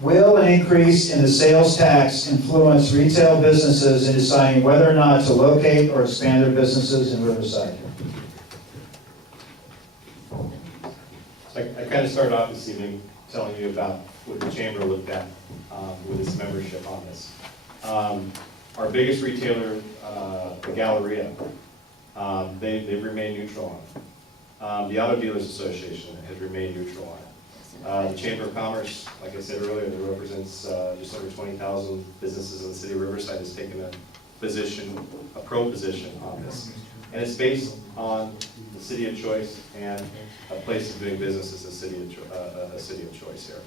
Will an increase in the sales tax influence retail businesses in deciding whether or not to locate or expand their businesses in Riverside? I kind of started off this evening telling you about what the chamber looked at with its membership on this. Our biggest retailer, the Galleria, they've remained neutral on it. The Auto Dealers Association has remained neutral on it. The Chamber of Commerce, like I said earlier, that represents just under 20,000 businesses in the city of Riverside, has taken a position, a pro position on this. And it's based on the city of choice and a place of doing business as a city of choice here.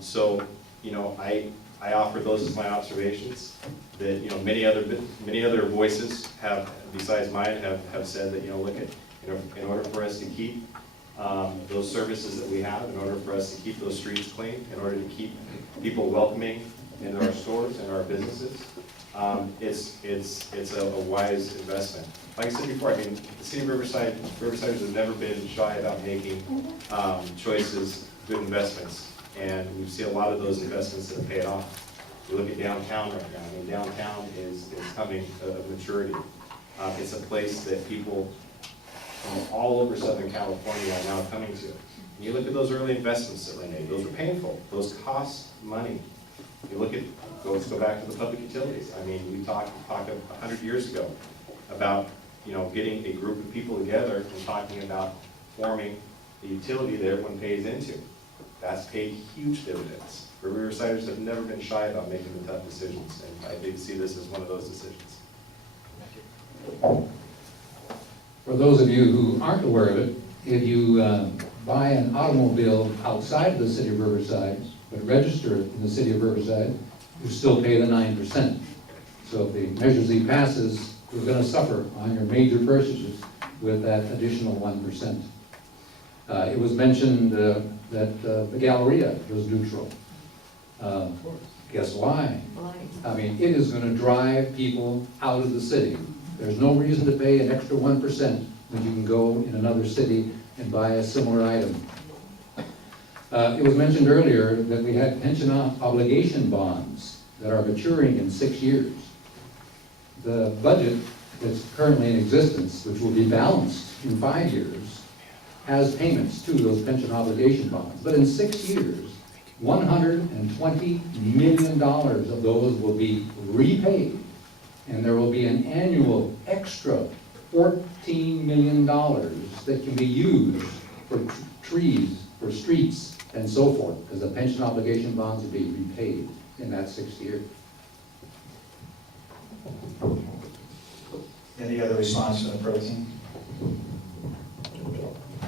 So, you know, I offer those as my observations. That, you know, many other voices have, besides mine, have said that, you know, look at, you know, in order for us to keep those services that we have, in order for us to keep those streets clean, in order to keep people welcoming into our stores and our businesses, it's a wise investment. Like I said before, I mean, the city of Riversiders have never been shy about making choices, good investments, and we see a lot of those investments that have paid off. We look at downtown right now. I mean, downtown is coming of maturity. It's a place that people from all over Southern California are now coming to. And you look at those early investments that were made; those were painful. Those cost money. You look at, let's go back to the public utilities. I mean, we talked 100 years ago about, you know, getting a group of people together and talking about forming the utility that everyone pays into. That's paid huge dividends. Riversiders have never been shy about making the tough decisions, and I did see this as one of those decisions. For those of you who aren't aware of it, if you buy an automobile outside of the city of Riverside, but register it in the city of Riverside, you still pay the 9%. So if the Measure Z passes, you're going to suffer on your major purchases with that additional 1%. It was mentioned that the Galleria was neutral. Guess why? I mean, it is going to drive people out of the city. There's no reason to pay an extra 1% when you can go in another city and buy a similar item. It was mentioned earlier that we had pension obligation bonds that are maturing in 6 years. The budget that's currently in existence, which will be balanced in 5 years, has payments to those pension obligation bonds. But in 6 years, $120 million of those will be repaid, and there will be an annual extra $14 million that can be used for trees, for streets, and so forth, because the pension obligation bonds will be repaid in that 6 years. Any other response from the pro team?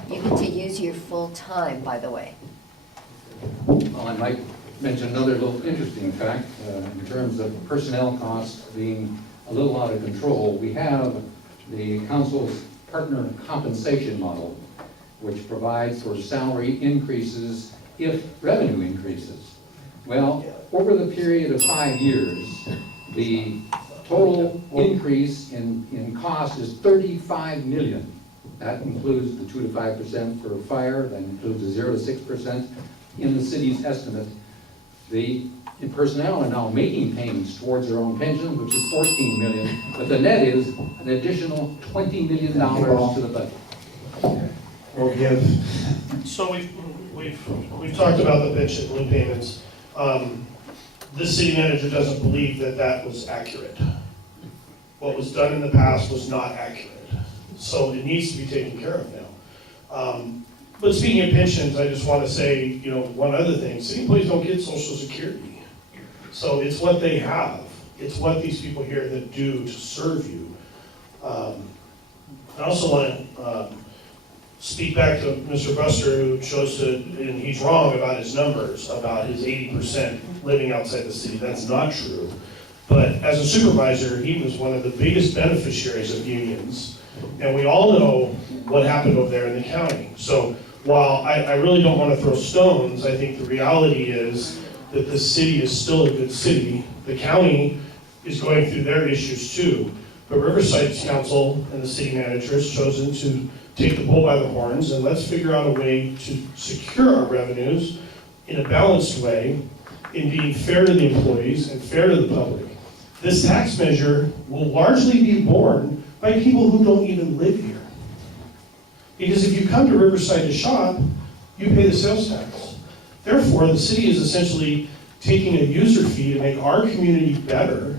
You get to use your full time, by the way. Well, I might mention another little interesting fact in terms of personnel costs being a little out of control. We have the council's partner compensation model, which provides for salary increases if revenue increases. Well, over the period of 5 years, the total increase in cost is $35 million. That includes the 2 to 5% for fire, that includes the 0 to 6% in the city's estimate. The personnel are now making payments towards their own pensions, which is $14 million, but the net is an additional $20 million to the budget. We'll give. So we've talked about the pension balloon payments. This city manager doesn't believe that that was accurate. What was done in the past was not accurate. So it needs to be taken care of now. But speaking of pensions, I just want to say, you know, one other thing. City employees don't get Social Security. So it's what they have. It's what these people here that do to serve you. I also want to speak back to Mr. Buster, who chose to, and he's wrong about his numbers, about his 80% living outside the city. That's not true. But as a supervisor, he was one of the biggest beneficiaries of unions. And we all know what happened over there in the county. So while I really don't want to throw stones, I think the reality is that this city is still a good city. The county is going through their issues too. But Riverside's council and the city manager has chosen to take the bull by the horns, and let's figure out a way to secure our revenues in a balanced way, in being fair to the employees and fair to the public. This tax measure will largely be borne by people who don't even live here. Because if you come to Riverside to shop, you pay the sales tax. Therefore, the city is essentially taking a user fee to make our community better,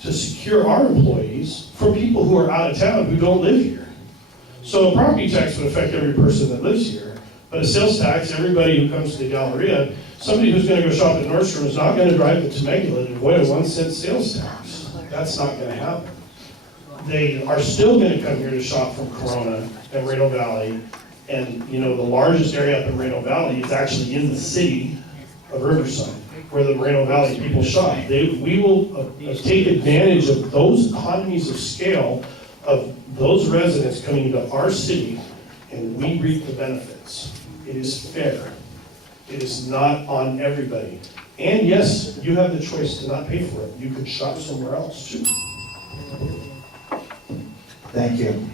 to secure our employees from people who are out of town who don't live here. So a property tax would affect every person that lives here, but a sales tax, everybody who comes to the Galleria, somebody who's gonna go shop at Nordstrom is not gonna drive to Temecula and avoid a 1 cent sales tax. That's not gonna happen. They are still gonna come here to shop from Corona and Reno Valley, and the largest area up in Reno Valley is actually in the city of Riverside, where the Moreno Valley people shop. We will take advantage of those economies of scale of those residents coming to our city, and we reap the benefits. It is fair. It is not on everybody. And yes, you have the choice to not pay for it. You could shop somewhere else too. Thank you.